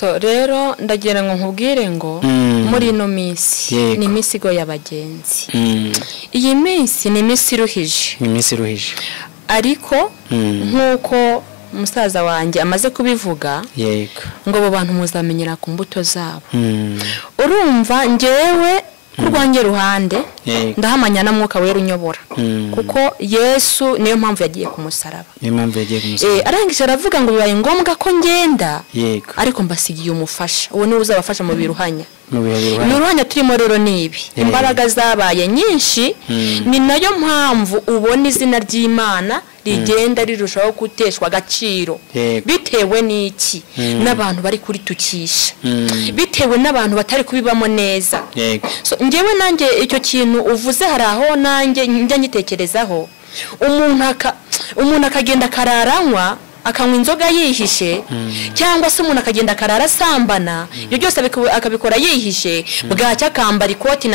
so rero ndagira ngo nkubwire ngo muri no minsi ni misigo y'abagenzi iyi minsi ni misi ruhije ariko nkuko umusaza wanjye amaze kubivuga yego ngo abo bantu muzamenyera ku mbuto zabo urumva ngewe kurwange ruhande ndahamanya na mwuka wera unyobora kuko Yesu niyo mpamvu yagiye ku musaraba arangije aravuga ngo bibaye ngombwa ko ngenda ariko mbasigiye umufasha uwo ni uzabafasha mu biruhanya Nuruhanya turimo rero nibi imbaraga zabaye nyinshi ni nayo mpamvu ubona izina ry'Imana rigenda rirushaho guteshwa agaciro bitewe n'iki n'abantu bari kuri tukisha bitewe n'abantu batari kubibamo neza so ngewe nanjye icyo kintu uvuze haraho nanjye njya nyitekerezaho umuntu akagenda kararanywa akanywa inzoga yihishe cyangwa se umuntu akagenda karara sambana ibyo byose akabikora yihishe bwacya akambara ikoti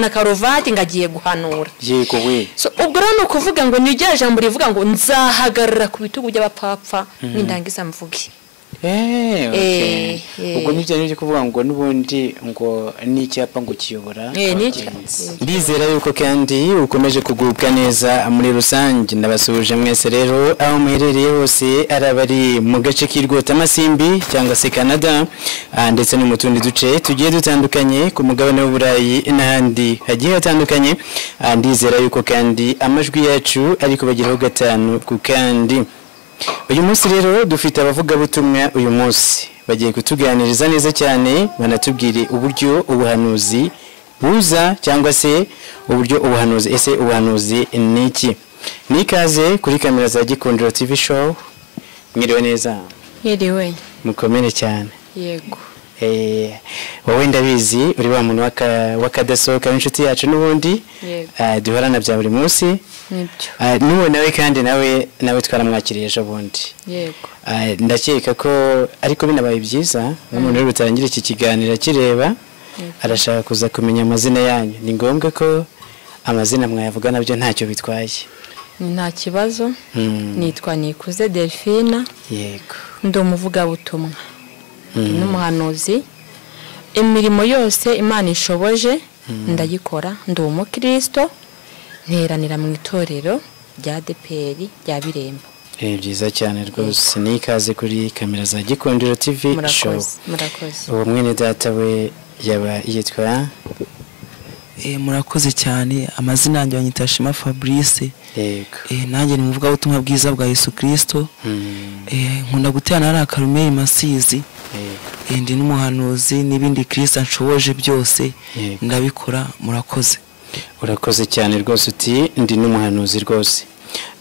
na karovati ngagiye guhanura yego we so ubwo rero no kuvuga ngo ni rya jambo rivuga ngo nzahagarara ku bitugu by'abapfapfa n'indangiza mvuge ubwo nibyo kuvuga ngo nubundi ngo n'icyapa ngo kiyobora ndizera yuko kandi ukomeje kugubwa neza muri rusange nabasuje mwese rero aho muherereye hose arabari mu gace k'irwota Masimbi cyangwa se Canada ndetse no mu tundi duce tugiye dutandukanye ku mugabane w'Uburayi n'ahandi hagiye hatandukanye ndizera yuko kandi amajwi yacu ariko bagiraho gatanu ku kandi uyu munsi rero dufite abavugabutumwa uyu munsi bagiye kutuganiriza neza cyane banatubwire uburyo ubuhanuzi buza cyangwa se uburyo ubuhanuzi niki nikaze kuri kamera za Gikundiro TV show mwiriwe neza mwiriwe mukomere cyane yego wowe ndabizi uri wa muntu wakadasohoka inshuti yacu n'ubundi duhorana bya buri munsi nibyo nawe kandi nawe twaramwakiriye ejo bundi yego ndakeka ko ariko binabaye byiza umuntu uri butangira iki kiganiro kireba arashaka kuza kumenya amazina yanyu ni ngombwa ko amazina mwayavuga nabyo ntacyo bitwaye nta kibazo nitwa Nikuze Delphine yego ndi umuvugabutumwa n'umuhanuzi imirimo yose Imana ishoboje ndayikora ndi umukristo nteranira mu itorero rya ADPR rya Birembo byiza cyane rwose nikaze kuri kamera za Gikundiro TV show murakoze uwo mwene data we yaba yitwa murakoze cyane amazina yanjye banyita Shima Fabrice yego nanjye ni muvuga ubutumwa bwiza bwa Yesu Kristo nkunda guterana ari akarumeri masizi ndi n'umuhanuzi n'ibindi Kristo nshoboje byose ndabikora murakoze urakoze cyane rwose uti ndi n'umuhanuzi rwose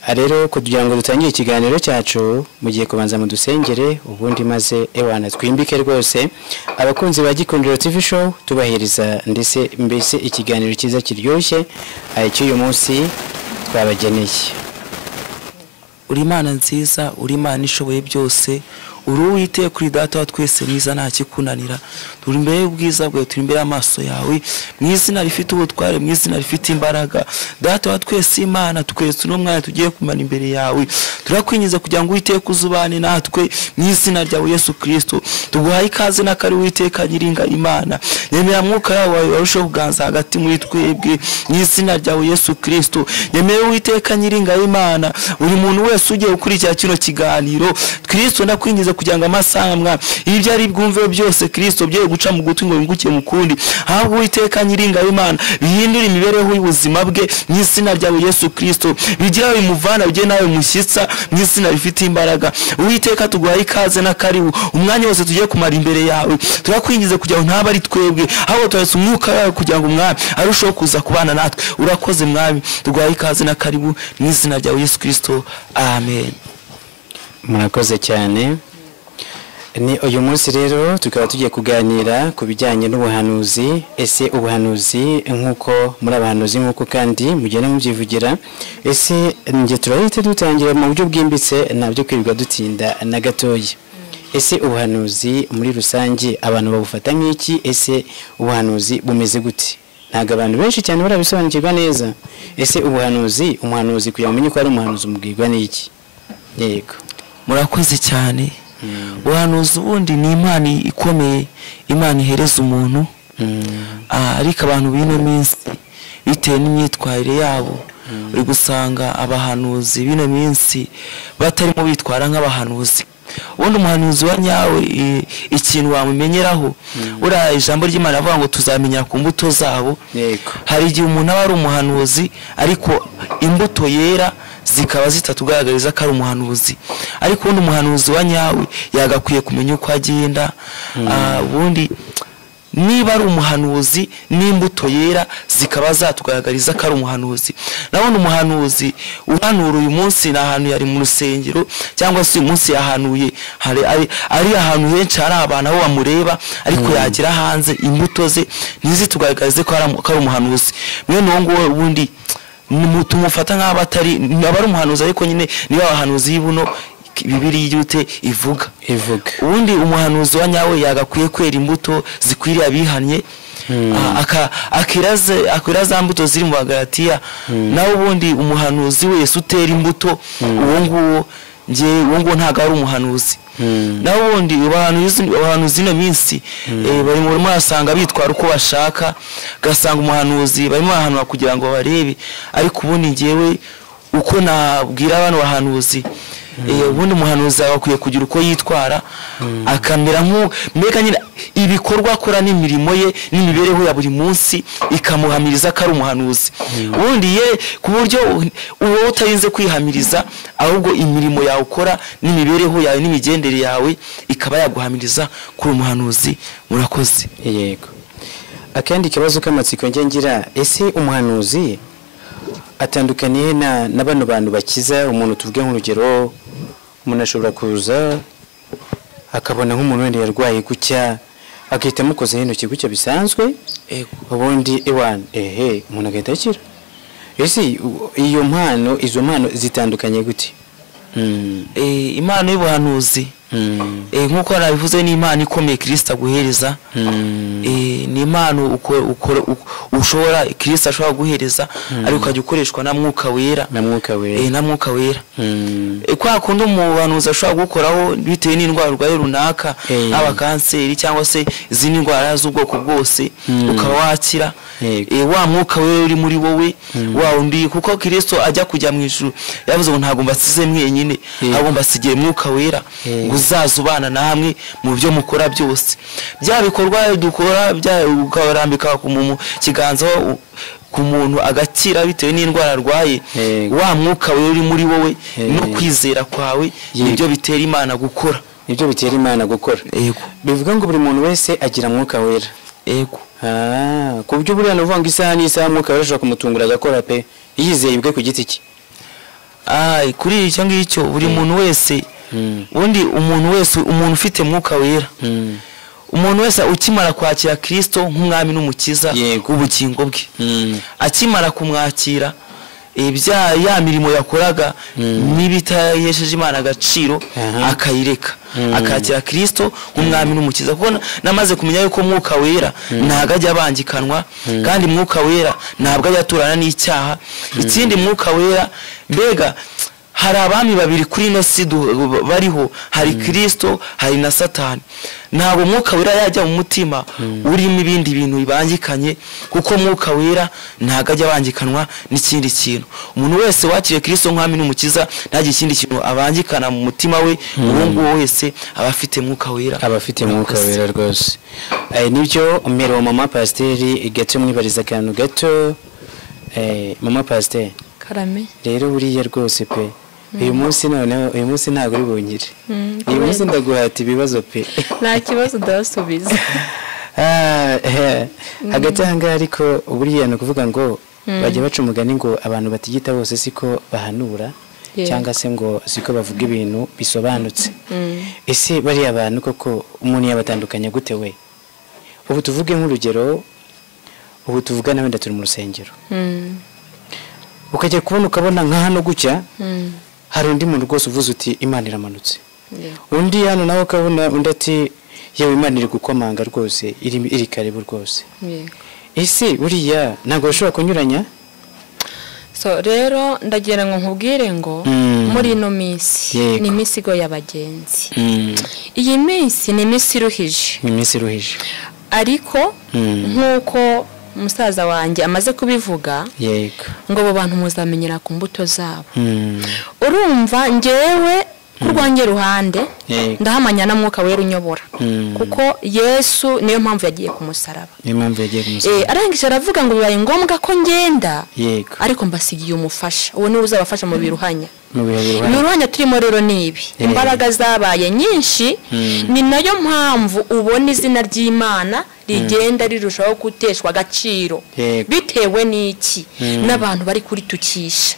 rero kugira ngo dutangire ikiganiro cyacu mugiye kubanza mu dusengere ubundi maze ewana twimbike rwose abakunzi ba Gikundiro TV show tubahiriza ndetse mbese ikiganiro cyiza kiryoshye cy'uyu munsi twabageneye uri Imana nziza uri Imana ishoboye byose uruwite kuri data wa twese niza nta kikunanira turi imbere y'ubwiza bwawe turi imbere y'amaso yawe mu izina rifite ubutware mu izina rifite imbaraga data wa twese Imana twese no mwana tugiye kumana imbere yawe turakwinjiza kugira ngo uiteke uzubane natwe mu izina rya Yesu Kristo tuguhaye ikaze nakari uiteka nyiringa Imana yemera mwuka yawe warusho kuganza hagati muri twebwe mu izina rya Yesu Kristo yemera uiteka nyiringa Imana uri muntu wese ugiye gukurikira kino kiganiro Kristo ndakwinjiza kugira ngo amasamwa ibyo ari bwumve byose Kristo bye guca mu gutwi ngo bingukiye mukundi ahubwo uiteka nyiringa Imana bihindura imibereho y'ubuzima bwe mu izina rya Yesu Kristo bigira bimuvana bye nawe mushyitsa mu izina rifite imbaraga uiteka tuguhaye ikaze na karibu umwanya wose tugiye kumara imbere yawe turakwinjiza kugira ngo ntaba ari twebwe ahubwo turetse umwuka wawe kugira ngo umwami arusheho kuza kubana natwe urakoze mwami tuguhaye ikaze na karibu mu izina rya Yesu Kristo amen murakoze cyane ni uyu munsi rero tukaba tugiye kuganira ku bijyanye n'ubuhanuzi ubuhanuzi nk'uko muri abahanuzi nk'uko kandi mugenda mubyivugira nge turahita dutangira mu buryo bwimbitse ntabyo kwirirwa dutinda na gatoya ubuhanuzi muri rusange abantu babufata nk'iki ubuhanuzi bumeze gute ntabwo abantu benshi cyane barabisobanukirwa neza umuhanuzi kugira ngo umenye ko ari umuhanuzi umubwirwa n'iki yego murakoze cyane ubuhanuzi ubundi ni imana ikomeye, imana ihereza umuntu. Ariko abantu b'ino minsi bitewe n'imyitwarire yabo uri gusanga abahanuzi b'ino minsi batarimo bitwara nk'abahanuzi. Ubundi umuhanuzi wa nyawe ikintu wamumenyeraho, uriya ijambo ry'Imana avuga ngo tuzamenya ku mbuto zabo. Hari igihe umuntu aba ari umuhanuzi ariko imbuto yera zikaba zitatugaragariza ko ari umuhanuzi. Ariko ubundi umuhanuzi wa nyawe yagakwiye kumenya uko agenda. Ubundi niba ari umuhanuzi n'imbuto yera zikaba zatugaragariza ko ari umuhanuzi. Nabona umuhanuzi uhanura uyu munsi na ahantu yari mu rusengero, cyangwa se uyu munsi yahanuye ari ahantu henshi hari abantu aho bamureba, ariko yagira hanze imbuto ze ntizitugaragarize ko ari umuhanuzi. Mwene uwo nguwo ubundi tumufata nk'abo atari umuhanuzi, ariko nyine niba abahanuzi y'ubuno Bibiri yute ivuga. Ubundi umuhanuzi wa nyawe yagakwiye kwera imbuto zikwiriye abihanye, akiraza mbuto ziri mu Bagalatiya. Naho ubundi umuhanuzi wese utera imbuto uwo nguwo ntago ari umuhanuzi. Naho ubundi abahanuzi ino minsi barimo barasanga bitwara uko bashaka, gasanga umuhanuzi barimo bahanura kugira ngo barebe. Ariko ubundi ngewe uko nabwira abantu bahanuzi, ubundi umuhanuzi akwiye kugira uko yitwara, akamera mbega nyine ibikorwa akora n'imirimo ye n'imibereho ya buri munsi ikamuhamiriza ko ari umuhanuzi. Ubundi ye ku buryo uwo utarinze kwihamiriza, ahubwo imirimo yawe ukora n'imibereho yawe n'imigendere yawe ikaba yaguhamiriza kuri umuhanuzi. Murakoze. Yego. Akandi kibazo k'amatsiko ngira, ese umuhanuzi atandukaniye na bano bantu bakiza? Umuntu tuvuge nk'urugero, umuntu ashobora kuza akabona nk'umuntu wenda yarwaye gutya, agahita amukoza intoki gutya bisanzwe, ubundi umuntu agahita akira. Ese izo mpano zitandukanye gute? Impano y'ubuhanuzi nk'uko nabivuze ni imana ikomeye Kristo aguhereza. Ni impano ushobora Kristo ashobora guhereza, ariko ukajya ukoreshwa na mwuka wera. Na mwuka wera. Kwa kundi umuhanuzi ashobora gukoraho bitewe n'indwara urwaye runaka, haba kanseri cyangwa se izindi ndwara z'ubwoko bwose, ukaba wakira. Wa mwuka wera uri muri wowe, wa undi, kuko Kristo ajya kujya mu ijuru yavuze ngo ntago mbasize mwenyine, ahubwo mbasigiye mwuka wera uzazubana namwe mu byo mukora byose. Bya bikorwa dukora ukarambika ku kiganza ku muntu agakira bitewe n'indwara arwaye, wa mwuka we uri muri wowe no kwizera kwawe nibyo bitera Imana gukora. Bivuga ngo buri muntu wese agira mwuka wera. Ku buryo buriya nuvuga ngo isaha n'isaha mwuka wera ashobora kumutungura agakora pe, yizeye ibwe ku giti cye. Kuri icyo ngicyo buri muntu wese, ubundi umuntu ufite mwuka wera, umuntu wese ukimara kwakira Kristo nk'umwami n'umukiza w'ubugingo bwe, akimara kumwakira, ya mirimo yakoraga n'ibitayesheje Imana agaciro akayireka, akakira Kristo nk'umwami n'umukiza. Kuko namaze kumenya yuko mwuka wera ntago ajya abangikanwa, kandi mwuka wera ntabwo ajya aturana n'icyaha. Ikindi mwuka wera, mbega hari abami babiri kuri ino si bariho, hari Kristo hari na Satani. Ntabwo mwuka wera yajya mu mutima urimo ibindi bintu bibangikanye, kuko mwuka wera ntago ajya abangikanwa n'ikindi kintu. Umuntu wese wakiriye Kristo nk'umwami n'umukiza ntagira ikindi kintu abangikana mu mutima we, uwo nguwo wese aba afite mwuka wera. Rwose. Nibyo umero mama pasiteri gato mwibariza akantu gato. Mama pasiteri karame, rero buriya rwose pe, uyu munsi ntabwo uri bunyire. Uyu munsi ndaguhata ibibazo pe. Nta kibazo ndasubiza. Hagati ahangaha ariko buriya ni ukuvuga ngo bajya baca umugani ngo abantu batigita bose siko bahanura, cyangwa se ngo siko bavuga ibintu bisobanutse. Ese bariya abantu koko umuntu yabatandukanya gute we? Ubu tuvuge nk'urugero, ubu tuvuga nawe turi mu rusengero, ukajya kubona ukabona nka hano gutya hari undi muntu rwose uvuze uti Imana iramanutse, undi hano nawe ukabona undi ati yewe Imana iri gukomanga rwose, iri karibu rwose. Ese buriya ntabwo bashobora kunyuranya? so rero ndagira ngo nkubwire ngo muri ino minsi ni iminsi igoye abagenzi. Iyi minsi ni iminsi iruhije, ariko nk'uko umusaza wanjye amaze kubivuga, ngo abo bantu muzamenyera ku mbuto zabo. Urumva njyewe kurwanjye ruhande ndahamanya na mwuka wera unyobora, kuko Yesu niyo mpamvu yagiye ku musaraba. Arangije aravuga ngo bibaye ngombwa ko ngenda, ariko mbasigiye umufasha, uwo niwe uzabafasha mu biruhanya. Ibiruhanya turimo rero nibi imbaraga zabaye nyinshi, ni nayo mpamvu ubona izina ry'Imana rigenda rirushaho guteshwa agaciro, bitewe n'iki n'abantu bari kuritukisha,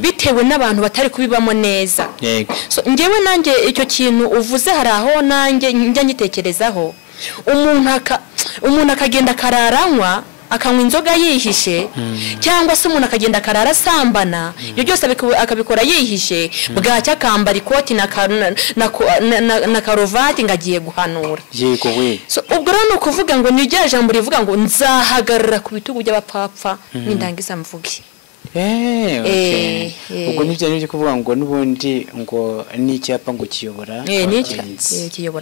bitewe n'abantu batari kubibamo neza. So ngewe nanjye icyo kintu uvuze hari aho nanjye njya nyitekerezaho, umuntu akagenda kararanywa akanywa inzoga yihishe, cyangwa se umuntu akagenda karara sambana, ibyo byose akabikora yihishe, bwacya akambara ikoti na karovati ngagiye guhanura. So ubwo rero nukuvuga ngo ni rya jambo rivuga ngo nzahagarara ku bitugu by'abapfapfa n'indangiza mvuge. Ubwo nibyo nibyo kuvuga ngo nubundi ngo n'icyapa ngo kiyobora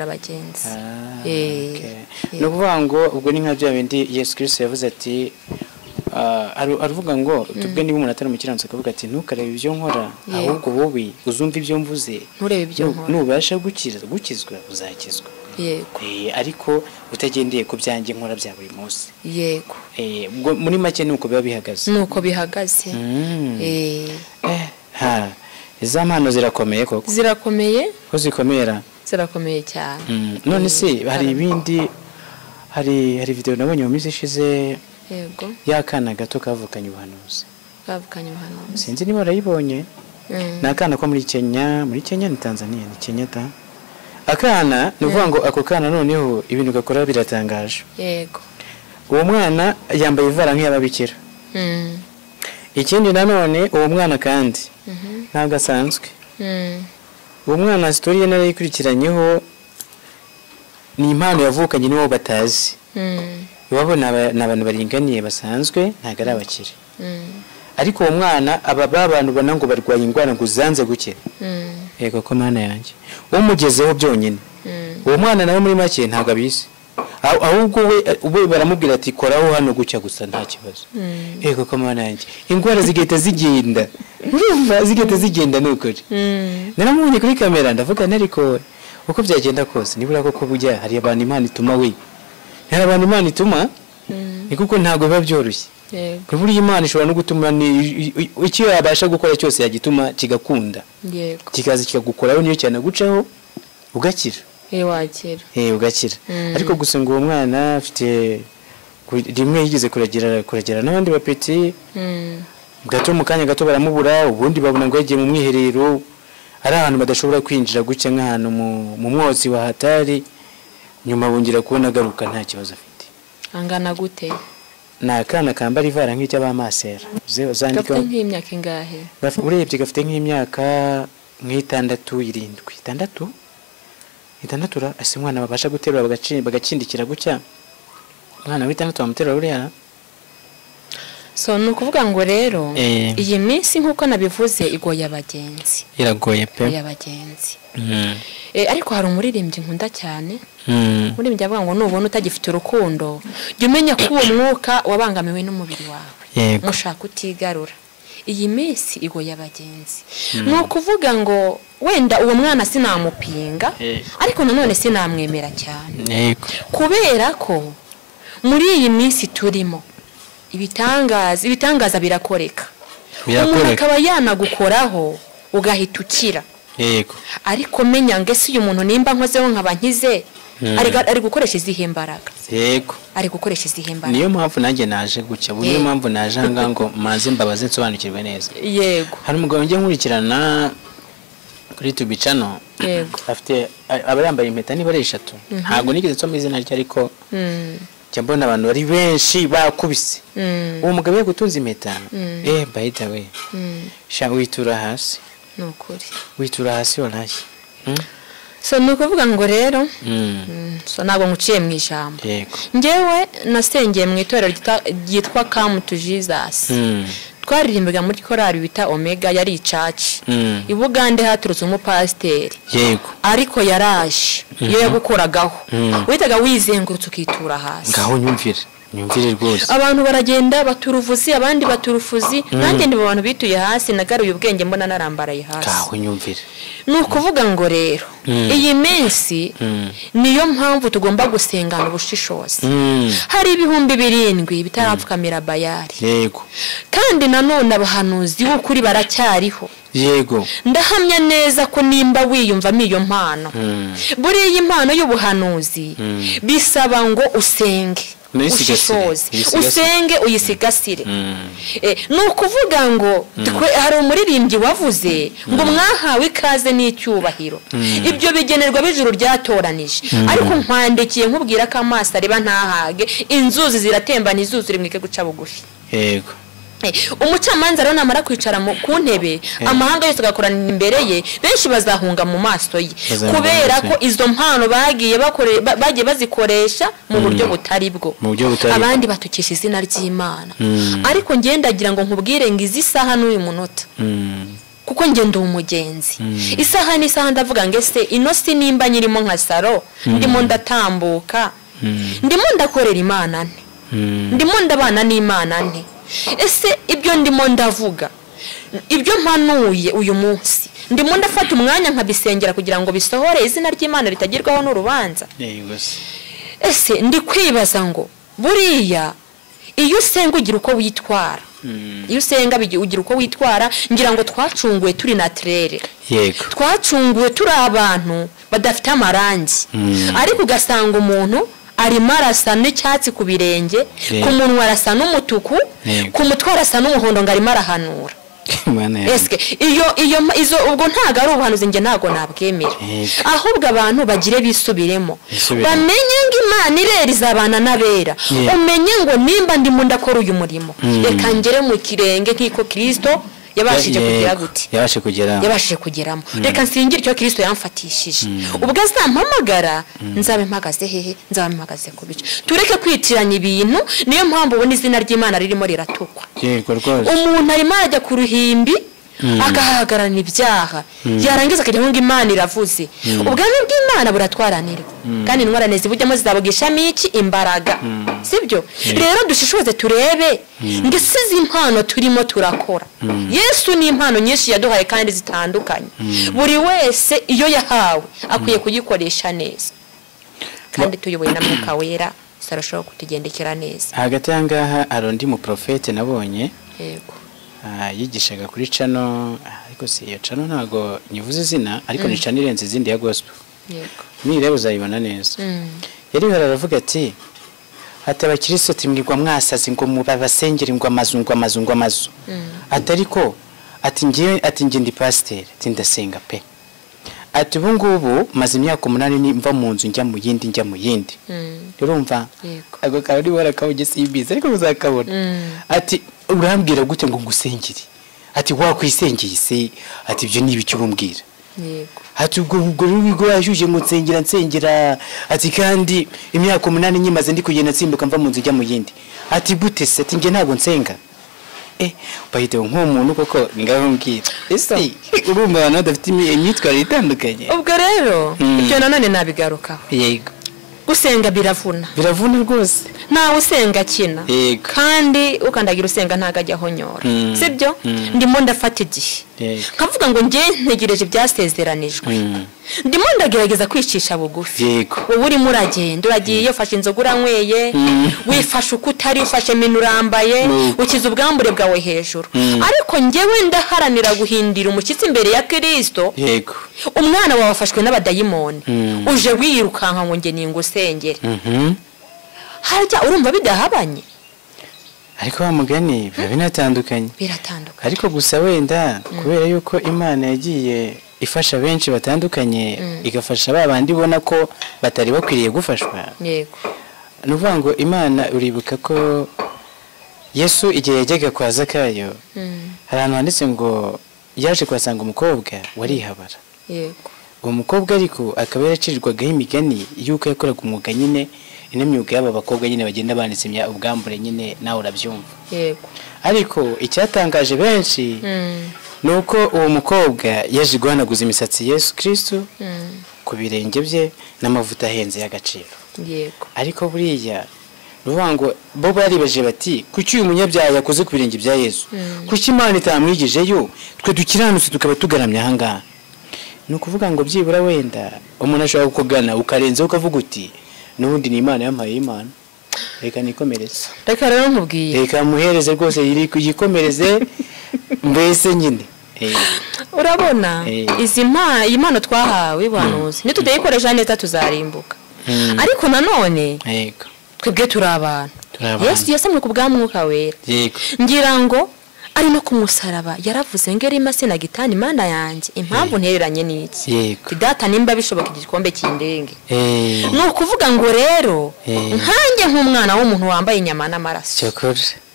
abagenzi. No kuvuga ngo ubwo ni nka bya bindi Yesu Kristo yavuze ati aruvuga ngo tubwe niba umuntu atari mu kiranzo akavuga ati ntukarebe ibyo nkora, ahubwo wowe uzumva ibyo mvuze, nubasha gukizwa uzakizwa. Ariko utagendeye ku byanjye nkora bya buri munsi. Muri make nuko biba bihagaze. Iza mpano zirakomeye koko. Ko zikomera. Zirakomeye cyane. None se hari ibindi, hari video nabonye mu minsi ishize, yakana gato kavukanye ubuhanuzi. Sinzi niba warayibonye. Nakana ko muri Kenya ni Tanzania, ni Kenya ta. Akana nuvuga ngo ako kana noneho ibintu gakora biratangaje. Uwo mwana yambaye ivara nk'iyababikira. Ikindi nanone uwo mwana kandi ntabwo asanzwe. Uwo mwana story ye narayikurikiranyeho, ni impano yavukanye niwo batazi. Babona n'abantu baringaniye basanzwe, ntago ari abakire. Ariko uwo mwana abantu banango barwaye ingwana ngo zanze gukira. Yego ko mana yanjye umugezeho byonyine. Uwo mwana nawe muri make ntago abizi, ahubwo we baramubwira ati koraho hano gucya gusa nta kibazo. Yego ko mana yanjye ingwara zigeta zigenda, urumva zigeta zigenda n'ukuri. Naramubonye kuri kamera ndavuga nariko uko byagenda kose nibura ko bujya hari abantu Imana ituma we, hari abantu Imana ituma, ni kuko ntago biba byoroshye. Kuburi Imana ishobora no gutuma icyo yabasha gukora cyose yagituma kigakunda, kikaza kikagukoraho niyo cyane gucaho ugakira. Ugakira. Ariko gusa ngo uwo mwana afite rimwe yigeze kuragera n'abandi bapeti, gato mu kanya gato baramubura, ubundi babona ngo yagiye mu mwiherero, ari ahantu badashobora kwinjira gucya nk'ahantu mu mwotsi wa hatari, nyuma bongera kubona agaruka nta kibazo afite. Angana gute? Nakana kambara ivara nk'icy'abamasera. Gafite nk'imyaka ingahe? Urebye gafite nk'imyaka nk'itandatu 7 ase mwana babasha guterura bagacindikira gucya. Mwana w'itandatu bamuterura uriya. So nukuvuga ngo rero iyi minsi nkuko nabivuze igoye abagenzi. Iragoye pe. Abagenzi. Ariko hari umuririmbyi nkunda cyane. Umuririmbyi avuga ngo nubona utagifite urukundo, jya umenya ko uwo mwuka wabangamiwe n'umubiri wawe. Mushaka utigarura. Iyi minsi igoye abagenzi. Nukuvuga ngo wenda uwo mwana sinamupinga, ariko nanone sinamwemera cyane. Kubera ko muri iyi minsi turimo ibitangaza birakoreka. Umuntu akaba yanagukoraho ugahita ukira. Ariko menya ngese uyu muntu nimba nkozeho nkabankize, ari gukoresha izihe mbaraga. Ari gukoresha izihe mbaraga. Niyo mpamvu nanjye naje gucya, niyo mpamvu naje hanga ngo manze mbabaze nsobanukirwe neza. Hari umugabo ngiye nkurikirana kuri YouTube channel, afite abayambaye impeta niba ari 3. Ntago nigeze nsoma izina rye, ariko cyambona abantu bari benshi bakubise. Uwo mugabo yagutunze impeta, by the way, sha witura hasi. Nukuri. Witura hasi orashye. So nukuvuga ngo rero, so nago nguciye mu ijambo. Ngewe nasengeye mu itorero ryitwa Come to Jesus. twaririmbaga muri korali bita Omega yari icaci ibugande haturutse umupasiteri yego ariko yaraje iyo yagukoragaho witaga wizengurutse ukitura hasi ngaho nyumvire rwose abantu baragenda baturuvuzi abandi baturufuzi nanjye ndi abantu bituye hasi nagaruye ubwenge mbona narambaraye hasi ngaho nyumvire nukuvuga ngo rero iyi minsi niyo mpamvu tugomba gusengana ubushishozi hari ibihumbi 7 bitarapfukamira bayari yego kandi nanone abahanuzi w'ukuri baracyariho yego ndahamya neza ko nimba wiyumvamo iyo mpano buri iyi mpano y'ubuhanuzi bisaba ngo usenge usenge uyisigasire nukuvuga ngo hari umuririmbyi wavuze ngo mwahawe ikaze n'icyubahiro ibyo bigenerwa bijuru ryatoranije ariko nkwandikiye nkubwira ko amaso areba ntahage inzuzi ziratembana izuzure mwike guca bugufi yego umucamanza rero namara kwicara ku ntebe amahanga yose agakorana imbere ye benshi bazahunga mu maso ye kubera ko izo mpano bagiye bazikoresha mu buryo butari bwo abandi batukisha izina ry'Imana ariko ngendagira ngo nkubwire ngo izi saha n'uyu munota kuko ngende umugenzi isaha n'isaha ndavuga ngo ese ino si nimba nyirimo nka saro ndimo ndatambuka ndimo ndakorera Imana nte ndimo ndabana n'Imana nte ese ibyo ndimo ndavuga ibyo mpanuye uyu munsi ndimo ndafata umwanya nkabisengera kugira ngo bisohore izina ry'Imana ritagirwaho n'urubanza ese ndi kwibaza ngo buriya iyo usenga ugira uko witwara iyo usenga ugira uko witwara ngira ngo twacunguwe turi naturere yego twacunguwe turi abantu badafite amarangi ariko ugasanga umuntu arimo arasa n'icyatsi ku birenge ku munwa arasa n'umutuku ku mutwe arasa n'umuhondo ngo arimo arahanura eske izo ubwo ntago ari ubuhanuzi nge ntago nabwemera ahubwo abantu bagire bisubiremo bamenye ngo Imana irera izabana n'abera umenye ngo nimba ndimo ndakora uyu murimo reka ngere mu kirenge nk'iko Kristo yabashije kugira gute yabashije kugeramo reka nsingire icyo Kristo yamfatishije ubwo azampamagara nzabe mpagaze hehe nzabe mpagaze ku bice tureke kwitiranya ibintu niyo mpamvu ubona izina ry'Imana ririmo riratukwa yego rwose umuntu arimo ajya ku ruhimbi akahagarana ibyaha yarangiza akajya ngo Imana iravuze ubwami bw'Imana buratwaranirwa kandi intwarane zibujyamo zizabugishamo iki imbaraga sibyo rero dushishoze turebe ngo isize impano turimo turakora Yesu ni impano nyinshi yaduhaye kandi zitandukanye buri wese iyo yahawe akwiye kuyikoresha neza kandi tuyoboye na Mwuka Wera sarasho kutugendekera neza hagati yangaha arondi mu profete nabonye yego yigishaga kuri channel ariko si iyo channel ntago nyivuze izina ariko ni channel irenze izindi ya gospel yego ni rero uzayibona neza yari baravuga ati abakristo timwirwa mwasazi ngo mubabasengere ngo amazu atariko ati nge ndi pasteur tindasenga pe ati ubungubu maze imyaka 8 nimva mu nzu njya mu yindi urumva ago kabari barakawugese ibiza ariko uzakabona ati urambwira gute ngo ngusengere ati wakwisengeye se ati ibyo nibi cyubumbwira yego ati ubwo rubigo yashuje ngo nsengera ati kandi imyaka 8 nyimaze ndi kugenda nsimbuka mva mu nzu njya mu yindi ati gute se ati nge ntago nsenga bayite nk'umuntu koko ngaho mbwira ese urumva abantu badafite imyitwarire itandukanye ubwo rero ibyo nanone nabigarukaho yego gusenga biravuna rwose nawe usenga kina kandi ukandagira usenga ntagajya honyora sibyo ndimo ndafata igihe nkavuga ngo nge ntegereje byasezeranijwe ndimo ndagerageza kwicisha bugufi ubu uri muragenda uragiye ufashe inzoga uranyweye wifashe ukutari ufashe minu urambaye ukiza ubwambure bwawe hejuru ariko ngewe ndaharanira guhindira umushyitsi imbere ya Kristo umwana wawe afashwe n'abadayimoni uje wirukanka ngo nge ningusengere harya urumva bidahabanye ariko bamugani biratandukanye ariko gusa wenda kubera yuko Imana yagiye ifasha benshi batandukanye igafasha babandi ibona ko batari bakwiriye gufashwa yego nuvuga ngo Imana uribuka ko Yesu igihe yajyaga kwa Zakayo ahantu handitse ngo yaje kwasanga umukobwa warihabara yego uwo mukobwa ariko akaba yaracirirwagaho imigani yuko yakoraga umwuga nyine ino myuga y'aba bakobwa nyine bagenda banditse ubwambure nyine nawe urabyumva. Yego. Ariko icyatangaje benshi nuko uwo mukobwa yaje guhanaguza imisatsi Yesu Kristo ku birenge bye n'amavuta ahenze y'agaciro. Yego. Ariko buriya ruvango bo baribaje bati kuki uyu munyabyaha yakoze ku birenge bya Yesu, kuki Imana itamwigijeyo twe dukiranutse tukaba tugaramya ahangaha. Ni ukuvuga ngo byibura wenda umuntu ashobora kukugana ukarenzaho ukavuga uti n'ubundi ni Imana yampaye Imana, reka nikomereze. Reka rero nkubwiye, reka muhereze rwose yiri kuyikomereze mbese nyine. Urabona izi impano twahawe ibanuzi nitudayikoresha neza tuzarimbuka. Ariko nanone twebwe turi abantu. Yesu yasamwe ku bwa Mwuka Wera. Ngira ngo ari no kumusaraba yaravuze ngeri masina gitani Imana yanjye impamvu ntereranye n'iki kidata nimba bishoboka igikombe cy'indenge. No kuvuga ngo rero nkanjye nk'umwana w'umuntu wambaye inyama n'amaraso,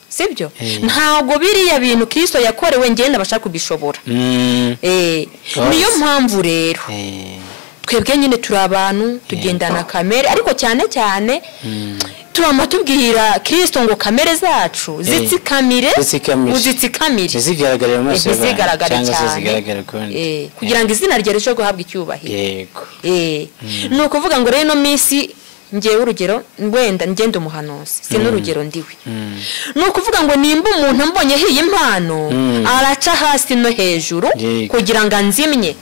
sibyo? Ntago biriya bintu Kristo yakorewe ngenda bashaka kubishobora. Niyo mpamvu rero twebwe nyine turi abantu tugendana kamere, ariko cyane cyane turamutubwira Kristo ngo kamere zacu zitsikamire zizigaragara mu maso cyane kugira ngo izina rye risho guhabwa icyubahiro. Yego. No kuvuga ngo rero no minsi ngewe urugero wenda ngende umuhanuzi sinurugero ndiwe. No kuvuga ngo nimba umuntu ambonye hiye impano araca hasi no hejuru kugira ngo anzimye.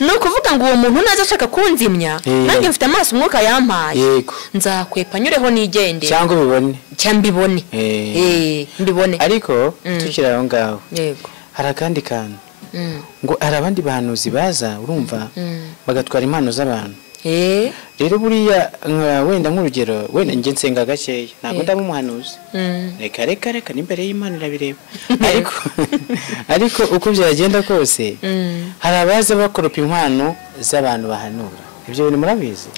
No kuvuga ngo uwo muntu naza ashaka kunzimya nange mfite amaso Umwuka yampaye nzakwepa nyureho nigende cyangwa bibone mbibone. Mbibone. Ariko tukira aho ngaho yego hari akandi kantu ngo hari abandi bahanuzi baza urumva bagatwara impano z'abantu. Rero buriya wenda nk'urugero wenda nge nsenga gakeya ntabwo ndaba umuhanuzi, reka n'imbere y'Imana irabireba. Ariko uko byagenda kose hari abaza bakoropa impano z'abantu bahanura. Ibyo bintu murabizi?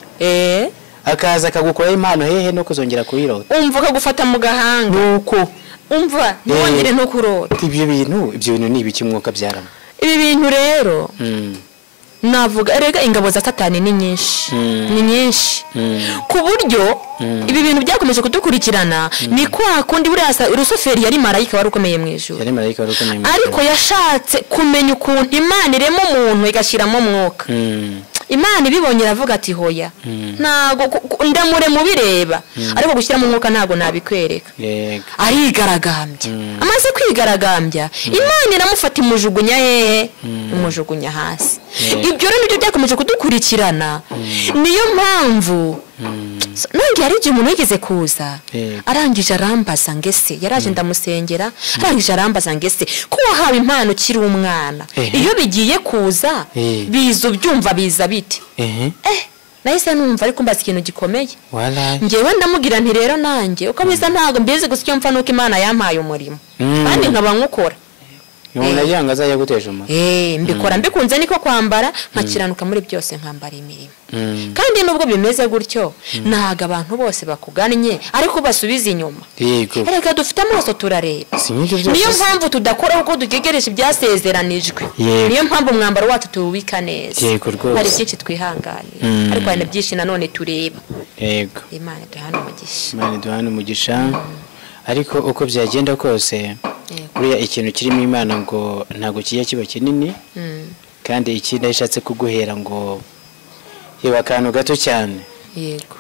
Akaza akagukora impano hehe no kuzongera kuyirota. Umva akagufata mu gahanga nuko umva nongere no kurota. Ibyo bintu ni ibiki Mwuka byarama? Ibi bintu rero navuga erega ingabo za Satani ni nyinshi. Ni nyinshi ku buryo ibi bintu byakomeje kudukurikirana. Ni kwa kundi buri asa Rusuferi yari marayika wari ukomeye mu ijuru, ariko yashatse kumenya ukuntu Imana irema umuntu igashyiramo Mwuka. Imana ibibonye iravuga ati hoya ntago ndamure mu bireba, ariko gushyira mu Mwuka ntago nabikwereka. Arigaragambya. Amaze kwigaragambya Imana iramufata imujugunya hehe? Imujugunya hasi. Ibyo rero nibyo byakomeje kudukurikirana. Niyo mpamvu nange yari igihe umuntu yigeze kuza arangije arambaza ngese yaraje ndamusengera arangije arambaza ngese ko wahawe impano kiri umwana iyo bigiye kuza bizo byumva biza biti nahise numva ariko mbaza ikintu gikomeye. Ngewe ndamugira nti rero nanjye uko biza ntago mbizi gusa icyo mfa nuko Imana yampaye umurimo kandi nkaba nkukora. Yona yanga azaya guteje umwe. Mbikora mbikunze niko kwambara nkakiranuka muri byose nkambara imirimo. Kandi nubwo bimeze gutyo nahaga abantu bose bakugannye ariko basubiza inyuma. Reka dufite amaso turareba. Niyo mpamvu tudakora uko dugegeresha ibyasezeranijwe. Niyo mpamvu umwambaro wacu tuwubika neza. Hari byinshi twihanganiye ariko hari byinshi nanone tureba. Imana duhana umugisha. Ariko uko byagenda kose buriya ikintu kirimo Imana ngo ntago kiye kiba kinini kandi ikindi ishatse kuguhera ngo yeba kantu gato cyane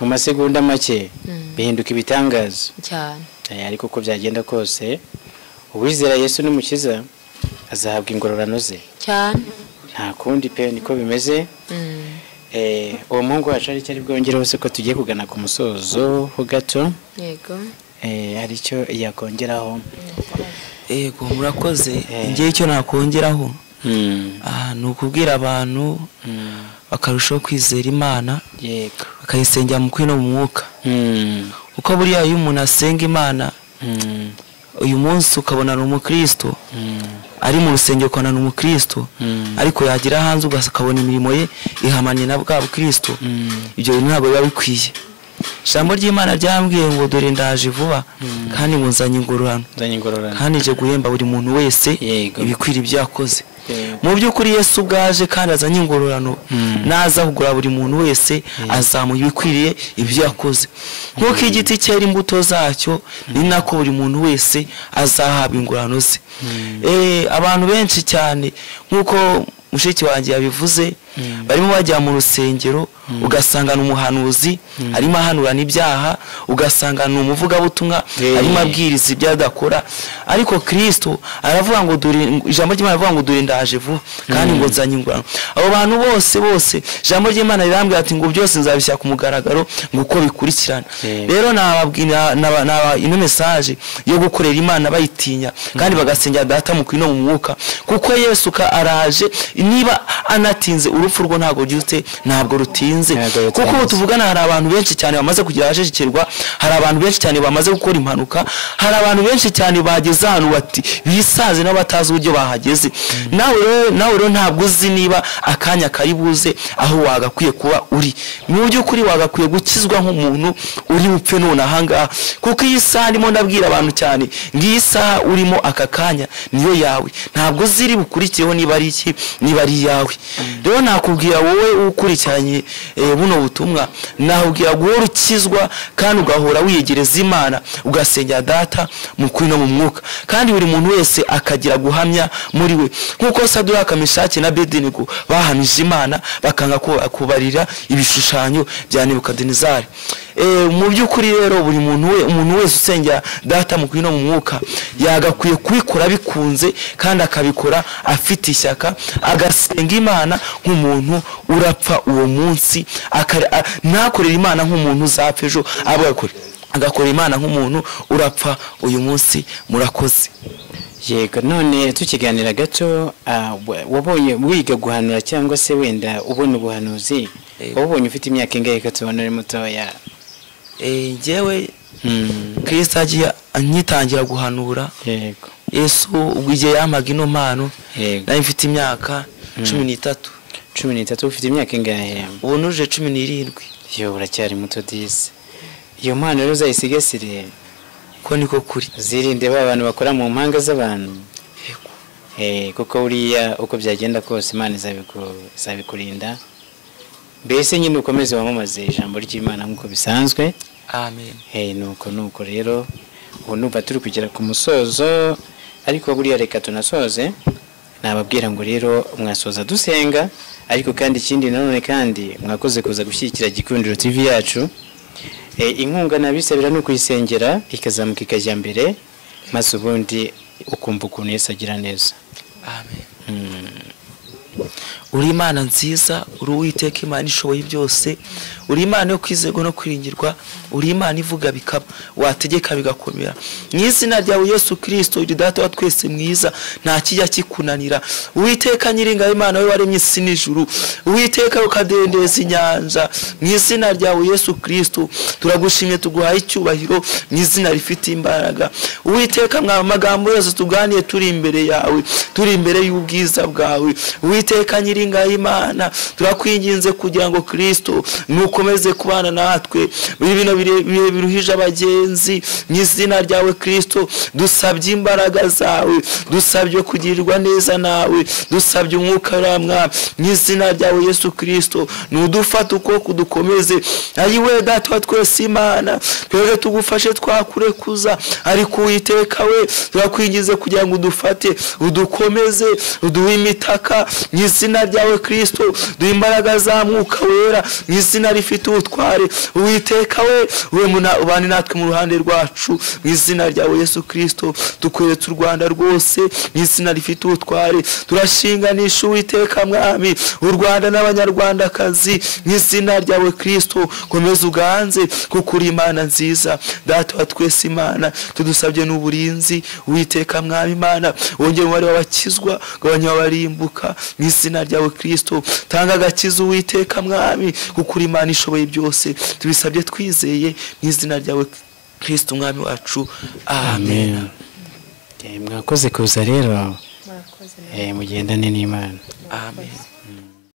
mu masegonda make bihinduka ibitangazo cyane. Ariko uko byagenda kose uwizera Yesu n'umukiza azahabwa ingororano ze cyane, nta kundi pe niko bimeze. Uwo muhungu wacu ari cyari bwongereho se ko tugiye kugana ku musozo ho gato. Yego. Hari icyo yakongeraho? Yego murakoze. Ngiye icyo nakongeraho ni ukubwira abantu bakarushaho kwizera Imana bakayisengera mu kuri no mu Mwuka. Uko buriya iyo umuntu asenga Imana uyu munsi ukabona ari umukristo ari mu rusengero ukabona ni umukristo ariko yagira hanze ugasakabona imirimo ye ihamanye na bwa bukristo, ibyo ntabwo biba bikwiye. Ijambo ry'Imana ryambwiye ngo dore ndaje vuba kandi muzanye ingororano kandi je guhemba buri muntu wese ibikwira ibyakoze. mu by'ukuri Yesu ubwaje kandi azanye ingororano naza kugura buri muntu wese azamuye ibikwiriye ibyo yakoze nk'uko igiti cyera imbuto zacyo ni nako buri muntu wese azahabwa ingororano ze abantu benshi cyane nk'uko mushiki wanjye yabivuze barimo bajya mu rusengero ugasanga n'umuhanuzi arimo ahanurana ibyaha ugasanga n'umuvugabutumwa arimo abwiriza ibyo adakora ariko Kristo aravuga ngo dore ijambo ry'Imana aravuga ngo dore ndaje vuba kandi ngo nzanye ingororano abo bantu bose ijambo ry'Imana rirambwira ati ngo byose nzabishyira ku mugaragaro ngo uko bikurikirana rero nababwira ino message yo gukorera Imana bayitinya kandi bagasengera data mu kwino mu mwuka kuko Yesu araje niba anatinze urupfu rwo ntago ryute ntabwo rutinze kuko tuvugana hari abantu benshi cyane bamaze kugira hashishikirwa hari abantu benshi cyane bamaze gukora impanuka hari abantu benshi cyane bageze hano bati bisaze n'abatazi uburyo bahageze nawe rero ntabwo uzi niba akanya karibuze aho wagakwiye kuba uri mu by'ukuri wagakwiye gukizwa nk'umuntu uri upfe none ahangaha kuko iyi saha ndimo ndabwira abantu cyane ngiyi saha urimo aka kanya niyo yawe ntabwo uziri bukurikiyeho niba ari iki niba ari yawe rero nakubwira wowe ukurikiranye buno butumwa nakubwira guhora ukizwa kandi ugahora wiyegereza Imana ugasengera data mu kuri no mu mwuka kandi buri muntu wese akagira guhamya muri we nkuko Saduraka Meshaki na Abedinego bahamije Imana bakanga kubarira ibishushanyo bya Nebukadinezari mu by'ukuri rero buri umuntu wese usengera data mu kuri no mu mwuka yagakwiye kubikora bikunze kandi akabikora afite ishyaka agasenga Imana nk'umuntu urapfa uwo munsi nakorera Imana nk'umuntu uzapfa ejo agakora Imana nk'umuntu urapfa uyu munsi murakoze yego none tukiganira gato wabonye wiga guhanura cyangwa se wenda ubona ubuhanuzi wabonye ufite imyaka ingahe katubona ari mutoya njyewe Kristo agiye anyitangira guhanura yego Yesu ubwiye yamaga ino mpano nari mfite imyaka 13 ufite imyaka ingahe ubu nuje 17 yo uracyari muto disi iyo mpano rero uzayisigasire ko niko kuri zirinde abantu bakora mu mpanga z'abantu kuko uriya uko byagenda kose Imana izabikurinda mbese nyine ukomeze wamamaze ijambo ry'Imana nk'uko bisanzwe amen nuko rero ubu numva turi kugera ku musozo ariko buriya reka tunasoze nababwira ngo rero mwasoza dusenga ariko kandi ikindi nanone kandi mwakoze kuza gushyigikira Gikundiro TV yacu inkunga nabisabira no kuyisengera ikazamuka ikajya mbere maze ubundi ukumva ukuntu Yesu agira neza amen uri Imana nziza uri Uwiteka Imana ishoboye byose uri Imana yo kwizerwa no kwiringirwa uri Imana ivuga bikaba wategeka bigakomera mu izina ryawe Yesu Kristo uri data wa twese mwiza nta kijya kikunanira Uwiteka nyiringa Imana we waremye isi n'ijuru Uwiteka ukadendeza inyanja mu izina ryawe Yesu Kristo turagushimye tuguhaye icyubahiro mu izina rifite imbaraga Uwiteka mwa magambo yose tuganiye turi imbere yawe turi imbere y'ubwiza bwawe Uwiteka nyiringa Imana turakwinginze kugira ngo Kristo nukomeze kubana natwe bino biruhije abagenzi mu izina ryawe Kristo dusabye imbaraga zawe dusabye kugirirwa neza nawe dusabye umwuka ramwa mu izina ryawe Yesu Kristo nudufata uko kudukomeze ayiwe data wa twese Imana twebwe tugufashe twakurekuza ariko Uwiteka we turakwingize kugira ngo udufate udukomeze uduhe imitaka mu izina ryawe Kristo duhe imbaraga za mwuka wera mu izina rifite ubutware Uwiteka we ubani natwe mu ruhande rwacu mu izina ryawe Yesu Kristo tukweretse u Rwanda rwose mu izina rifite ubutware turashinganisha Uwiteka mwami u Rwanda n'abanyarwandakazi mu izina ryawe Kristo komeza uganze kuko uri Imana nziza data wa twese Imana tudusabye n'uburinzi Uwiteka mwami Imana wongere umubare w'abakizwa gabanya abarimbuka mu izina ryawe Kristo tanga agakiza Uwiteka mwami kuko uri Imana ishoboye byose tubisabye twizeye mu izina ryawe Kristo umwami wacu amen mwakoze kuza rero mugendane n'Imana amen